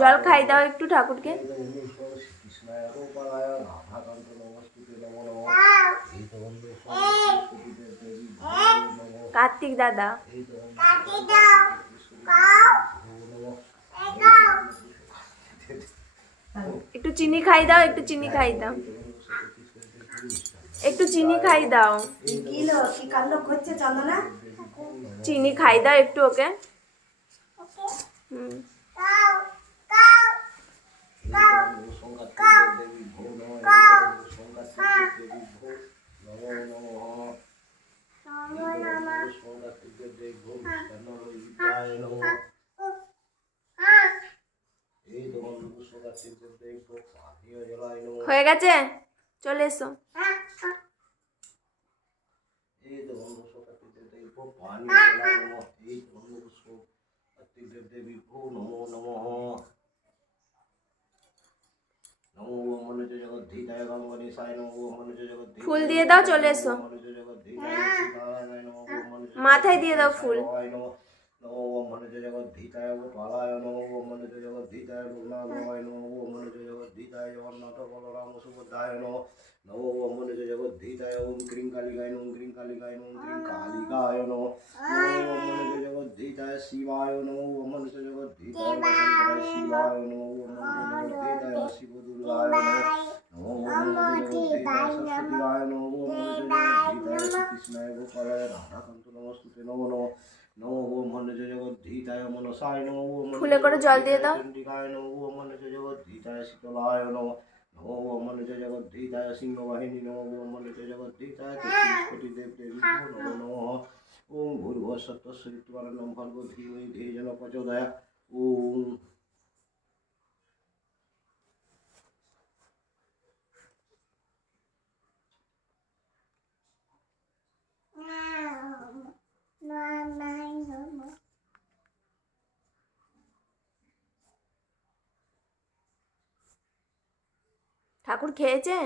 জল খাই দাও একটু ঠাকুরকে। কার্তিক দাদা একটু চিনি খাই দাও, একটু চিনি খাই দাও, একটু চিনি খাই দাও, চিনি খাই দাও একটু ওকে। হয়ে গেছে, চলে এসো। ফুল দিয়ে দাও, চলে এসো, মাথায় দিয়ে দাও ফুল। শিবায় নমো মনুষ্য জগৎ ধীতায় শিবায় নমো মনুষ্য জগৎ শিবদুর্গায় নমো সরস্বতীয় নমো শ্রীকৃষ্ণায় গোপালায় রাধাকান্ত নমস্তুতে নমো নমঃ নমো মনুষ্য জগৎ ধীতায় মনসায় নমো ফুলে করে জল দিয়ে দাও। চণ্ডিকায় নমো মনুষ্য জগৎ ধীতায় শীতলায় নমঃ নমো মনুষ্য জগৎ ধীতায় সিংহবাহিনী নমো মনুষ্য জগৎ ধীতায় কোটি দেব দেবী নমো নমঃ ওম ভূর্ভুবঃ স্বঃ সবিতুর্বরেণ্যং ভর্গো ধীমহি ধিয়ো ন প্রচোদয়াৎ। ওম ঠাকুর খেয়েছে?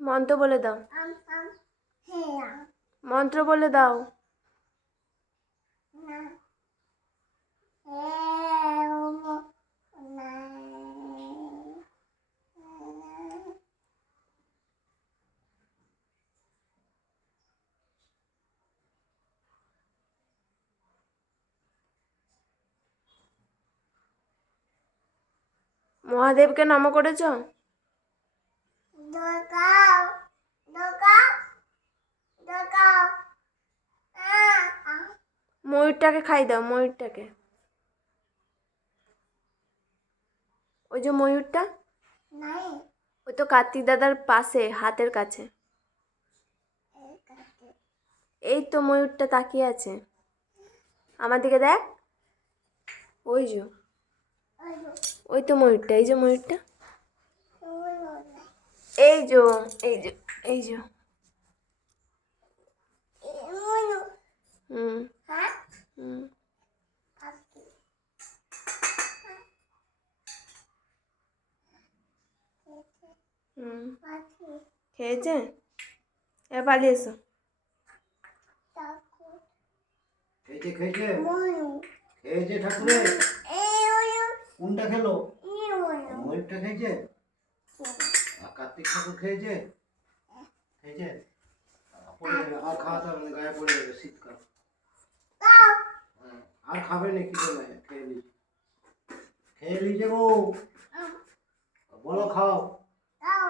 মন্ত্র বলে দাও, মন্ত্র বলে দাও। মহাদেবকে নম করেছ? ময়ূরটাকে খাই দাও, ময়ূরটাকে। ওই যে ময়ূরটা, ওই তো কার্তিক দাদার পাশে হাতের কাছে, এই তো ময়ূরটা তাকিয়ে আছে আমার দিকে, দেখ ওই যে, ওই তো ময়ূরটা, এই যে ময়ূরটা, এই যে, এই যে, এই যে। হুম হুম হুম খেয়েছে? এবার পালিয়ে এসো। খেয়েছে খেয়েছে খেয়েছে ঠাকুরে? কোনটা খেলো? ময়ূরটা খেয়েছে? কার্তিক ঠাকুর খেয়েছে? খেয়েছে? পড়ে যাবে, আর খাওয়াতে হবে না, গায়ে পড়ে যাবে, শীতকাল। আর খাবে না, কিছু নাই, খেয়ে নিয়েছে, খেয়ে নিয়েছে গো, বলো খাও।